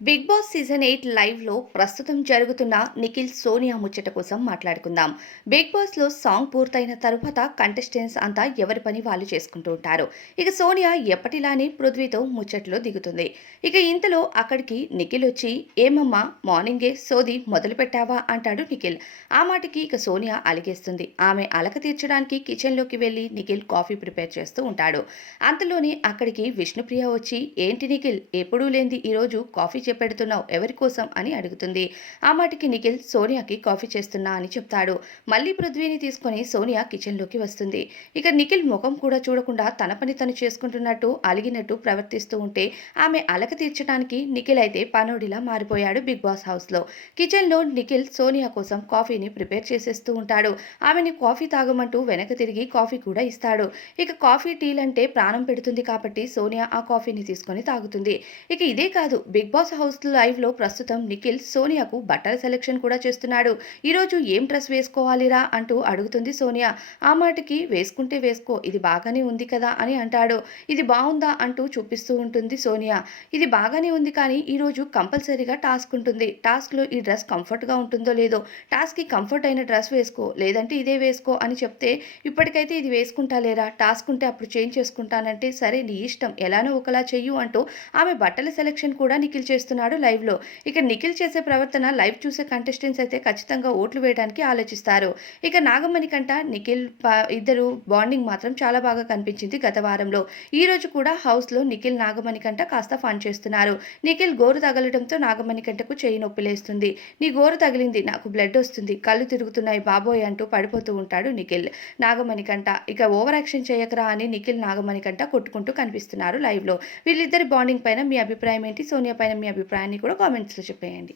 Big boss season 8 లైవ్‌లో ప్రస్తుతం జరుగుతున్న నిఖిల్, సోనియా ముచ్చట కోసం మాట్లాడుకుందాం. బిగ్ బాస్‌లో సాంగ్ పూర్తయిన తరువాత కంటెస్టెంట్స్ అంతా ఎవరి పని వాళ్ళు చేసుకుంటూ ఉంటారు. ఇక సోనియా ఎప్పటిలానే పృథ్వీతో ముచ్చట్లో దిగుతుంది. ఇక ఇంతలో అక్కడికి నిఖిల్ వచ్చి "ఏమమ్మా మార్నింగే సోది మొదలుపెట్టావా" అంటాడు నిఖిల్. ఆ మాటకి ఇక సోనియా అలిగేస్తుంది. ఆమె అలక తీర్చడానికి కిచెన్‌లోకి వెళ్లి నిఖిల్ కాఫీ ప్రిపేర్ చేస్తూ ఉంటాడు. అంతలోనే అక్కడికి విష్ణుప్రియ వచ్చి "ఏంటి నిఖిల్ ఎప్పుడూ లేనిది ఈరోజు కాఫీ పెడుతున్నావు ఎవరి కోసం అని అడుగుతుంది. ఆ మాటకి నిఖిల్ సోనియాకి కాఫీ చేస్తున్నా అని చెప్తాడు. మళ్ళీ పృథ్వీని తీసుకొని సోనియా కిచెన్లోకి వస్తుంది. ఇక నిఖిల్ ముఖం కూడా చూడకుండా తన పని తను చేసుకుంటున్నట్టు అలిగినట్టు ప్రవర్తిస్తూ ఉంటే ఆమె అలక తీర్చడానికి నిఖిల్ అయితే పనోడిలా మారిపోయాడు బిగ్ బాస్ హౌస్లో. కిచెన్లో నిఖిల్ సోనియా కోసం కాఫీని ప్రిపేర్ చేసేస్తూ ఉంటాడు. ఆమెని కాఫీ తాగమంటూ వెనక తిరిగి కాఫీ కూడా ఇస్తాడు. ఇక కాఫీ టీలంటే ప్రాణం పెడుతుంది కాబట్టి సోనియా ఆ కాఫీని తీసుకొని తాగుతుంది. ఇక ఇదే కాదు బిగ్ బాస్ హౌస్ లైవ్‌లో ప్రస్తుతం నిఖిల్ సోనియాకు బట్టల సెలక్షన్ కూడా చేస్తున్నాడు. ఈరోజు ఏం డ్రెస్ వేసుకోవాలిరా అంటూ అడుగుతుంది సోనియా. ఆ మాటకి వేసుకుంటే వేసుకో ఇది బాగానే ఉంది కదా అని అంటాడు. ఇది బావుందా అంటూ చూపిస్తూ ఉంటుంది సోనియా. ఇది బాగానే ఉంది కానీ ఈరోజు కంపల్సరీగా టాస్క్ ఉంటుంది. టాస్క్‌లో ఈ డ్రెస్ కంఫర్ట్‌గా ఉంటుందో లేదో టాస్క్‌కి కంఫర్ట్ అయిన డ్రెస్ వేసుకో లేదంటే ఇదే వేసుకో అని చెప్తే ఇప్పటికైతే ఇది వేసుకుంటా లేరా టాస్క్ ఉంటే అప్పుడు చేంజ్ చేసుకుంటానంటే సరే నీ ఇష్టం ఎలానో ఒకలా చెయ్యు అంటూ ఆమె బట్టల సెలక్షన్ కూడా నిఖిల్ చేస్తున్నాడు లైవ్‌లో. ఇక నిఖిల్ చేసే ప్రవర్తన లైవ్ చూసే కంటెస్టెంట్స్ అయితే ఖచ్చితంగా ఓట్లు వేయడానికి ఆలోచిస్తారు. ఇక నాగమణికంట, నిఖిల్ ఇద్దరు బాండింగ్ మాత్రం చాలా బాగా కనిపించింది గత వారంలో. ఈరోజు కూడా హౌస్‌లో నిఖిల్, నాగమణికంట కాస్త ఫన్ చేస్తున్నారు. నిఖిల్ గోరు తగలడంతో నాగమణికంటకు చెయ్యి నొప్పిలేస్తుంది. నీ గోరు తగిలింది నాకు బ్లడ్ వస్తుంది. కళ్ళు తిరుగుతున్నాయి బాబోయ్ అంటూ పడిపోతూ ఉంటాడు నిఖిల్. నాగమణికంట ఇక ఓవర్ యాక్షన్ చేయకురా అని నిఖిల్, నాగమణికంట కొట్టుకుంటూ కనిపిస్తున్నారు లైవ్‌లో. వీళ్ళిద్దరి బాండింగ్ పైన మీ అభిప్రాయం ఏంటి? సోనియా పైన మీ అభిప్రాయాన్ని కూడా కామెంట్స్‌లో చెప్పేయండి.